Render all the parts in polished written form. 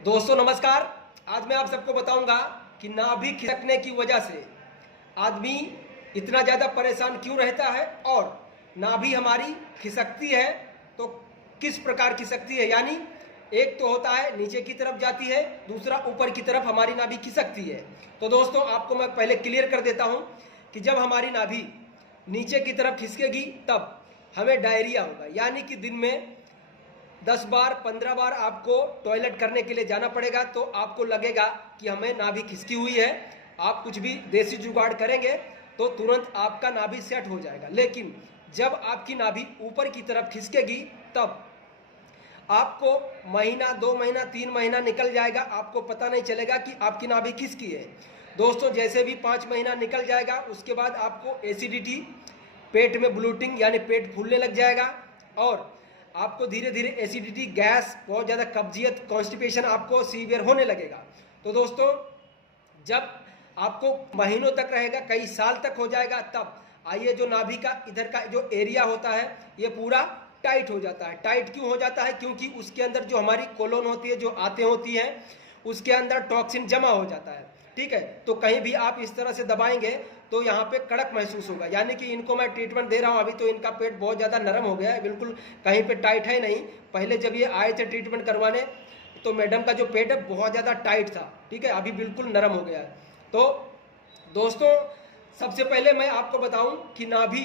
दोस्तों नमस्कार। आज मैं आप सबको बताऊंगा कि नाभि खिसकने की वजह से आदमी इतना ज़्यादा परेशान क्यों रहता है और नाभि हमारी खिसकती है तो किस प्रकार खिसकती है। यानी एक तो होता है नीचे की तरफ जाती है, दूसरा ऊपर की तरफ हमारी नाभि खिसकती है। तो दोस्तों आपको मैं पहले क्लियर कर देता हूं कि जब हमारी नाभि नीचे की तरफ खिसकेगी तब हमें डायरिया होगा, यानी कि दिन में 10 बार 15 बार आपको टॉयलेट करने के लिए जाना पड़ेगा। तो आपको लगेगा कि हमें नाभि खिसकी हुई है। आप कुछ भी देसी जुगाड़ करेंगे तो तुरंत आपका नाभि सेट हो जाएगा, लेकिन जब आपकी नाभि ऊपर की तरफ खिसकेगी तब आपको महीना 2 महीना 3 महीना निकल जाएगा, आपको पता नहीं चलेगा कि आपकी नाभि खिसकी है। दोस्तों जैसे भी 5 महीना निकल जाएगा उसके बाद आपको एसिडिटी, पेट में ब्लोटिंग यानी पेट फूलने लग जाएगा और आपको धीरे धीरे एसिडिटी, गैस, बहुत ज़्यादा कब्जियत, कॉन्स्टिपेशन आपको सीवियर होने लगेगा। तो दोस्तों जब आपको महीनों तक रहेगा, कई साल तक हो जाएगा, तब आइए जो नाभि का इधर का जो एरिया होता है ये पूरा टाइट हो जाता है। टाइट क्यों हो जाता है? क्योंकि उसके अंदर जो हमारी कोलोन होती है, जो आते होती हैं, उसके अंदर टॉक्सिन जमा हो जाता है। ठीक है, तो कहीं भी आप इस तरह से दबाएंगे तो यहाँ पे कड़क महसूस होगा। यानी कि इनको मैं ट्रीटमेंट दे रहा हूँ अभी तो इनका पेट बहुत ज़्यादा नरम हो गया है, बिल्कुल कहीं पे टाइट है नहीं। पहले जब ये आए थे ट्रीटमेंट करवाने तो मैडम का जो पेट है बहुत ज़्यादा टाइट था। ठीक है, अभी बिल्कुल नरम हो गया है। तो दोस्तों सबसे पहले मैं आपको बताऊं कि नाभि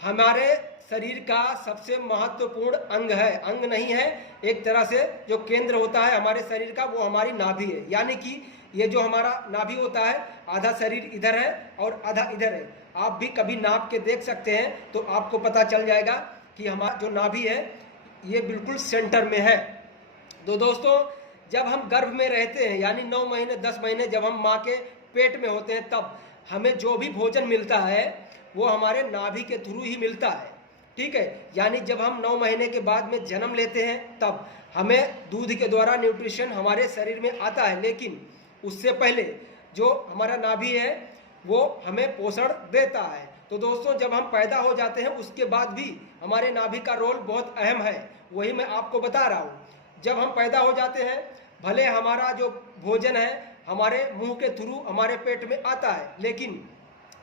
हमारे शरीर का सबसे महत्वपूर्ण अंग है। अंग नहीं है, एक तरह से जो केंद्र होता है हमारे शरीर का वो हमारी नाभि है। यानी कि ये जो हमारा नाभि होता है, आधा शरीर इधर है और आधा इधर है। आप भी कभी नाप के देख सकते हैं तो आपको पता चल जाएगा कि हमारा जो नाभि है ये बिल्कुल सेंटर में है। तो दोस्तों जब हम गर्भ में रहते हैं यानी 9 महीने 10 महीने जब हम माँ के पेट में होते हैं तब हमें जो भी भोजन मिलता है वो हमारे नाभि के थ्रू ही मिलता है। ठीक है, यानी जब हम 9 महीने के बाद में जन्म लेते हैं तब हमें दूध के द्वारा न्यूट्रिशन हमारे शरीर में आता है, लेकिन उससे पहले जो हमारा नाभि है वो हमें पोषण देता है। तो दोस्तों जब हम पैदा हो जाते हैं उसके बाद भी हमारे नाभि का रोल बहुत अहम है, वही मैं आपको बता रहा हूँ। जब हम पैदा हो जाते हैं भले हमारा जो भोजन है हमारे मुंह के थ्रू हमारे पेट में आता है, लेकिन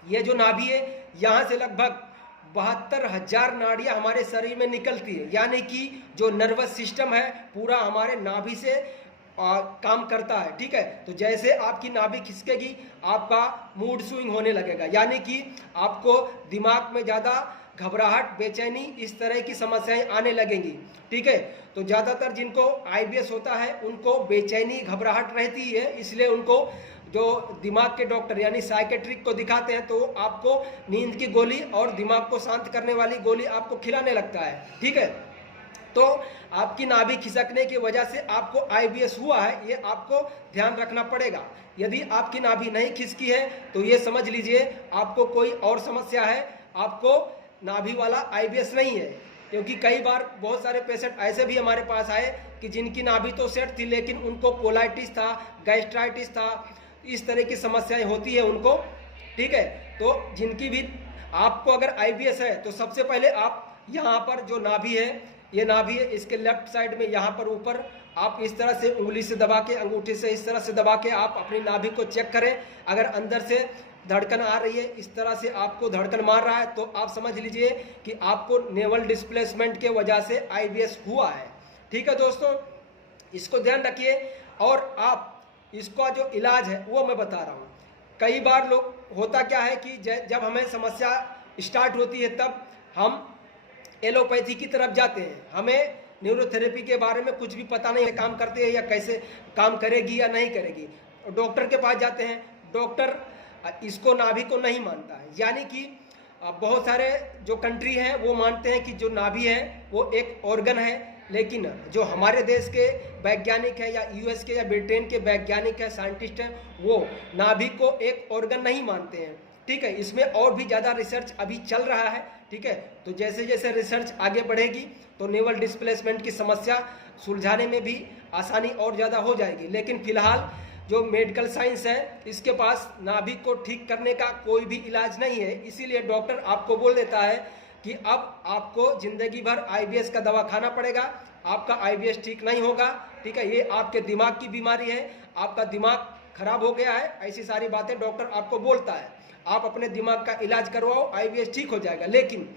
ये जो नाभि है यहाँ से लगभग 72,000 नाड़ियाँ हमारे शरीर में निकलती है। यानी कि जो नर्वस सिस्टम है पूरा हमारे नाभि से काम करता है। ठीक है, तो जैसे आपकी नाभि खिसकेगी आपका मूड स्विंग होने लगेगा, यानी कि आपको दिमाग में ज़्यादा घबराहट, बेचैनी, इस तरह की समस्याएं आने लगेंगी। ठीक है, तो ज़्यादातर जिनको आईबीएस होता है उनको बेचैनी, घबराहट रहती है, इसलिए उनको जो दिमाग के डॉक्टर यानी साइकेट्रिक को दिखाते हैं तो आपको नींद की गोली और दिमाग को शांत करने वाली गोली आपको खिलाने लगता है। ठीक है, तो आपकी नाभि खिसकने की वजह से आपको आईबीएस हुआ है, ये आपको ध्यान रखना पड़ेगा। यदि आपकी नाभि नहीं खिसकी है तो ये समझ लीजिए आपको कोई और समस्या है, आपको नाभि वाला आईबीएस नहीं है। क्योंकि कई बार बहुत सारे पेशेंट ऐसे भी हमारे पास आए कि जिनकी नाभि तो सेट थी लेकिन उनको कोलाइटिस था, गैस्ट्राइटिस था, इस तरह की समस्याएं होती है उनको। ठीक है, तो जिनकी भी आपको अगर आईबीएस है तो सबसे पहले आप यहाँ पर जो नाभि है, ये नाभि है, इसके लेफ्ट साइड में यहाँ पर ऊपर आप इस तरह से उंगली से दबा के, अंगूठे से इस तरह से दबा के आप अपनी नाभि को चेक करें। अगर अंदर से धड़कन आ रही है, इस तरह से आपको धड़कन मार रहा है तो आप समझ लीजिए कि आपको नेवल डिस्प्लेसमेंट के वजह से आईबीएस हुआ है। ठीक है दोस्तों, इसको ध्यान रखिए। और आप इसका जो इलाज है वो मैं बता रहा हूँ। कई बार लोग होता क्या है कि जब हमें समस्या स्टार्ट होती है तब हम एलोपैथी की तरफ जाते हैं। हमें न्यूरोथेरेपी के बारे में कुछ भी पता नहीं है, काम करते हैं या कैसे काम करेगी या नहीं करेगी। डॉक्टर के पास जाते हैं, डॉक्टर इसको नाभि को नहीं मानता है। यानी कि बहुत सारे जो कंट्री हैं वो मानते हैं कि जो नाभि है वो एक ऑर्गन है, लेकिन जो हमारे देश के वैज्ञानिक हैं या यूएस के या ब्रिटेन के वैज्ञानिक हैं, साइंटिस्ट हैं, वो नाभि को एक ऑर्गन नहीं मानते हैं। ठीक है, इसमें और भी ज़्यादा रिसर्च अभी चल रहा है। ठीक है, तो जैसे जैसे रिसर्च आगे बढ़ेगी तो नेवल डिस्प्लेसमेंट की समस्या सुलझाने में भी आसानी और ज़्यादा हो जाएगी। लेकिन फिलहाल जो मेडिकल साइंस है इसके पास नाभि को ठीक करने का कोई भी इलाज नहीं है, इसीलिए डॉक्टर आपको बोल देता है कि अब आपको जिंदगी भर आईबीएस का दवा खाना पड़ेगा आपका IBS ठीक नहीं होगा। ठीक है, ये आपके दिमाग की बीमारी है, आपका दिमाग खराब हो गया है, ऐसी सारी बातें डॉक्टर आपको बोलता है। आप अपने दिमाग का इलाज करवाओ, IBS ठीक हो जाएगा। लेकिन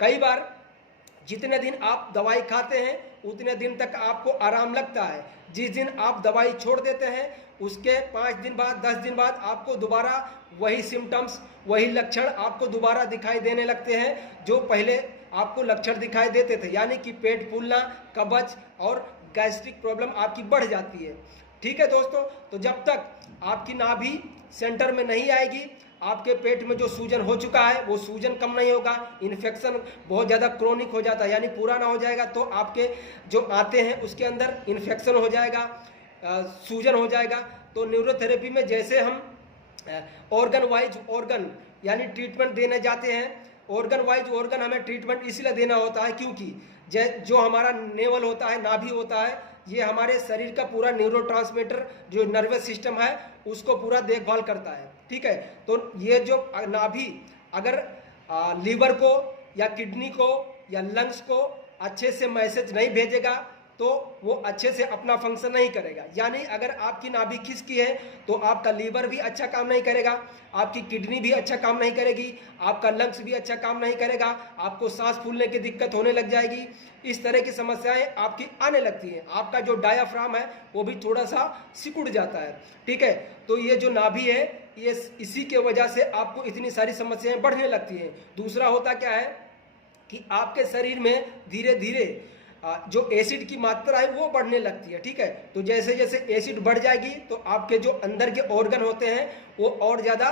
कई बार जितने दिन आप दवाई खाते हैं उतने दिन तक आपको आराम लगता है। जिस दिन आप दवाई छोड़ देते हैं उसके 5 दिन बाद 10 दिन बाद आपको दोबारा वही सिम्टम्स, वही लक्षण आपको दोबारा दिखाई देने लगते हैं जो पहले आपको लक्षण दिखाई देते थे, यानी कि पेट फूलना, कब्ज और गैस्ट्रिक प्रॉब्लम आपकी बढ़ जाती है। ठीक है दोस्तों, तो जब तक आपकी नाभि सेंटर में नहीं आएगी, आपके पेट में जो सूजन हो चुका है वो सूजन कम नहीं होगा, इन्फेक्शन बहुत ज़्यादा क्रोनिक हो जाता है यानी पुराना हो जाएगा, तो आपके जो आते हैं उसके अंदर इन्फेक्शन हो जाएगा, सूजन हो जाएगा। तो न्यूरोथेरेपी में जैसे हम ऑर्गन वाइज ऑर्गन यानी ट्रीटमेंट देने जाते हैं, ऑर्गन वाइज ऑर्गन हमें ट्रीटमेंट इसलिए देना होता है क्योंकि जो हमारा नेवल होता है, नाभि होता है, ये हमारे शरीर का पूरा न्यूरोट्रांसमीटर जो नर्वस सिस्टम है उसको पूरा देखभाल करता है। ठीक है, तो ये जो नाभि अगर लीवर को या किडनी को या लंग्स को अच्छे से मैसेज नहीं भेजेगा तो वो अच्छे से अपना फंक्शन नहीं करेगा। यानी अगर आपकी नाभि खिसकी है तो आपका लीवर भी अच्छा काम नहीं करेगा, आपकी किडनी भी अच्छा काम नहीं करेगी, आपका लंग्स भी अच्छा काम नहीं करेगा, आपको सांस फूलने की दिक्कत होने लग जाएगी, इस तरह की समस्याएं आपकी आने लगती हैं। आपका जो डायाफ्राम है वो भी थोड़ा सा सिकुड़ जाता है। ठीक है, तो ये जो नाभि है ये इसी के वजह से आपको इतनी सारी समस्याएं बढ़ने लगती हैं। दूसरा होता क्या है कि आपके शरीर में धीरे धीरे जो एसिड की मात्रा है वो बढ़ने लगती है। ठीक है, तो जैसे जैसे एसिड बढ़ जाएगी तो आपके जो अंदर के ऑर्गन होते हैं वो और ज़्यादा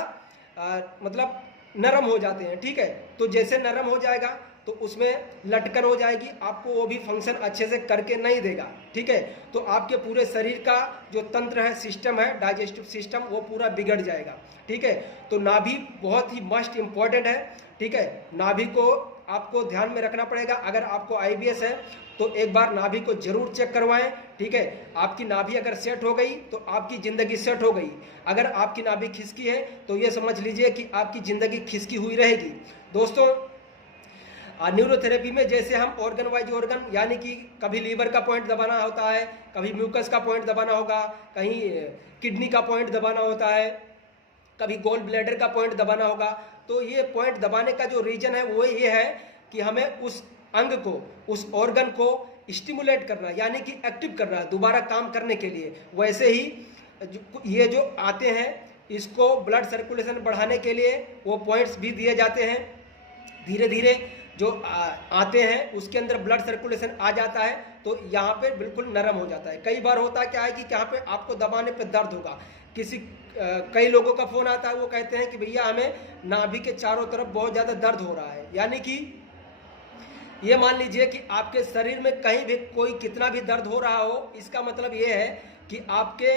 मतलब नरम हो जाते हैं। ठीक है, तो जैसे नरम हो जाएगा तो उसमें लटकन हो जाएगी, आपको वो भी फंक्शन अच्छे से करके नहीं देगा। ठीक है, तो आपके पूरे शरीर का जो तंत्र है, सिस्टम है, डाइजेस्टिव सिस्टम, वो पूरा बिगड़ जाएगा। ठीक है, तो नाभि बहुत ही मस्ट इम्पॉर्टेंट है। ठीक है, नाभि को आपको ध्यान में रखना पड़ेगा। अगर आपको IBS है तो एक बार नाभि को जरूर चेक करवाएं। ठीक है, आपकी नाभि अगर सेट हो गई तो आपकी जिंदगी सेट हो गई, अगर आपकी नाभि खिसकी है तो ये समझ लीजिए कि आपकी जिंदगी खिसकी हुई रहेगी। दोस्तों, न्यूरोथेरेपी में जैसे हम ऑर्गन वाइज ऑर्गन यानी कि कभी लीवर का पॉइंट दबाना होता है, कभी म्यूकस का पॉइंट दबाना होगा, कहीं किडनी का पॉइंट दबाना होता है, कभी गोल ब्लैडर का पॉइंट दबाना होगा। तो ये पॉइंट दबाने का जो रीजन है वो ये है कि हमें उस अंग को, उस ऑर्गन को स्टिमुलेट करना यानी कि एक्टिव करना दोबारा काम करने के लिए। वैसे ही ये जो आते हैं इसको ब्लड सर्कुलेशन बढ़ाने के लिए वो पॉइंट्स भी दिए जाते हैं। धीरे धीरे जो आते हैं उसके अंदर ब्लड सर्कुलेशन आ जाता है तो यहाँ पे बिल्कुल नरम हो जाता है। कई बार होता क्या है कि यहाँ पे आपको दबाने पे दर्द होगा, कई लोगों का फोन आता है, वो कहते हैं कि भैया हमें नाभि के चारों तरफ बहुत ज़्यादा दर्द हो रहा है। यानी कि ये मान लीजिए कि आपके शरीर में कहीं भी कोई कितना भी दर्द हो रहा हो, इसका मतलब ये है कि आपके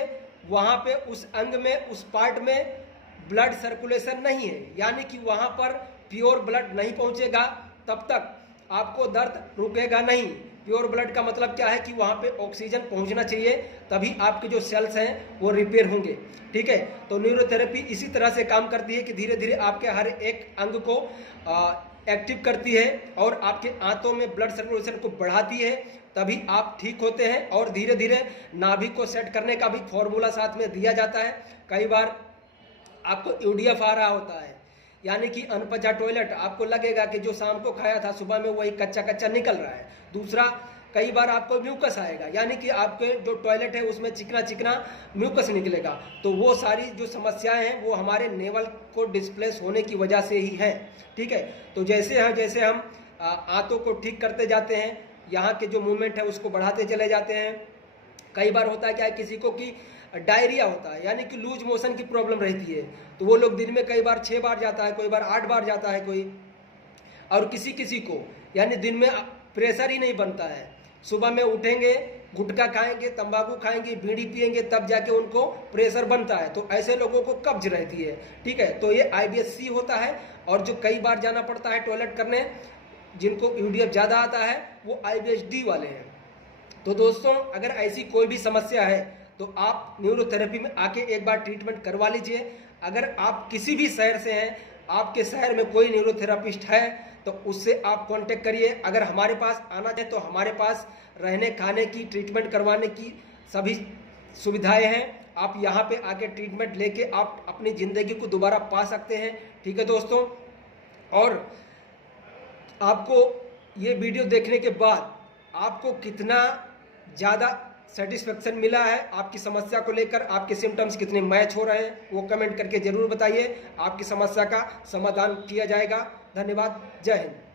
वहाँ पे उस अंग में, उस पार्ट में ब्लड सर्कुलेशन नहीं है, यानी कि वहाँ पर प्योर ब्लड नहीं पहुँचेगा, तब तक आपको दर्द रुकेगा नहीं। प्योर ब्लड का मतलब क्या है कि वहाँ पे ऑक्सीजन पहुँचना चाहिए, तभी आपके जो सेल्स हैं वो रिपेयर होंगे। ठीक है, तो न्यूरोथेरेपी इसी तरह से काम करती है कि धीरे धीरे आपके हर एक अंग को एक्टिव करती है और आपके आंतों में ब्लड सर्कुलेशन को बढ़ाती है, तभी आप ठीक होते हैं। और धीरे धीरे नाभि को सेट करने का भी फॉर्मूला साथ में दिया जाता है। कई बार आपको यूडीएफ आ रहा होता है, यानी कि अनपचा टॉयलेट, आपको लगेगा कि जो शाम को खाया था सुबह में वही कच्चा कच्चा निकल रहा है। दूसरा, कई बार आपको म्यूकस आएगा, यानी कि आपके जो टॉयलेट है उसमें चिकना चिकना म्यूकस निकलेगा। तो वो सारी जो समस्याएं हैं वो हमारे नेवल को डिस्प्लेस होने की वजह से ही है। ठीक है, तो जैसे हम आंतों को ठीक करते जाते हैं, यहाँ के जो मूवमेंट है उसको बढ़ाते चले जाते हैं। कई बार होता है क्या है, किसी को कि डायरिया होता है, यानी कि लूज मोशन की प्रॉब्लम रहती है, तो वो लोग दिन में कई बार 6 बार जाता है, कोई बार 8 बार जाता है कोई। और किसी को यानी दिन में प्रेशर ही नहीं बनता है, सुबह में उठेंगे, गुटखा खाएंगे, तंबाकू खाएंगे, बीड़ी पिएंगे, तब जाके उनको प्रेशर बनता है, तो ऐसे लोगों को कब्ज रहती है। ठीक है, तो ये IBS-C होता है। और जो कई बार जाना पड़ता है टॉयलेट करने, जिनको यूडीएफ ज़्यादा आता है, वो IBS-D वाले हैं। तो दोस्तों, अगर ऐसी कोई भी समस्या है तो आप न्यूरोथेरेपी में आके एक बार ट्रीटमेंट करवा लीजिए। अगर आप किसी भी शहर से हैं, आपके शहर में कोई न्यूरोथेरापिस्ट है तो उससे आप कांटेक्ट करिए। अगर हमारे पास आना चाहे तो हमारे पास रहने खाने की, ट्रीटमेंट करवाने की सभी सुविधाएं हैं। आप यहाँ पे आके ट्रीटमेंट लेके आप अपनी ज़िंदगी को दोबारा पा सकते हैं। ठीक है दोस्तों, और आपको ये वीडियो देखने के बाद आपको कितना ज़्यादा सेटिस्फेक्शन मिला है, आपकी समस्या को लेकर आपके सिम्टम्स कितने मैच हो रहे हैं, वो कमेंट करके ज़रूर बताइए। आपकी समस्या का समाधान किया जाएगा। धन्यवाद। जय हिंद।